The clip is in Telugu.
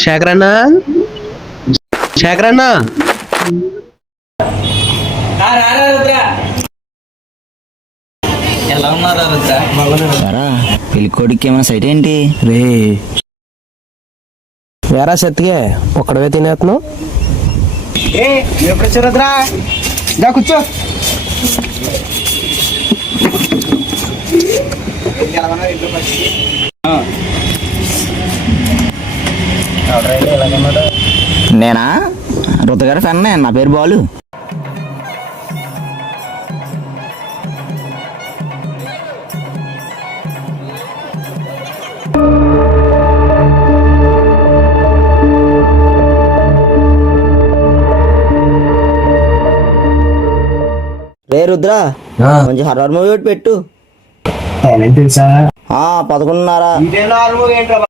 శేఖరన్న శేఖరన్న ఎలా ఉన్నారా రుద్ర? పెళ్లి కొడుకు ఏమైనా సైట్ ఏంటి రే వేరా సత్తిగే ఒక్కడవే తినేస్తున్నావు. ఎప్పుడు రుద్రా దా కూర్చో. నేనా రుద్రగారి ఫ్రెండ్, నా పేరు బాలు. రే రుద్ర, మంచి హర్రర్ మూవీ ఒకటి పెట్టు. తెలుసా 11:30.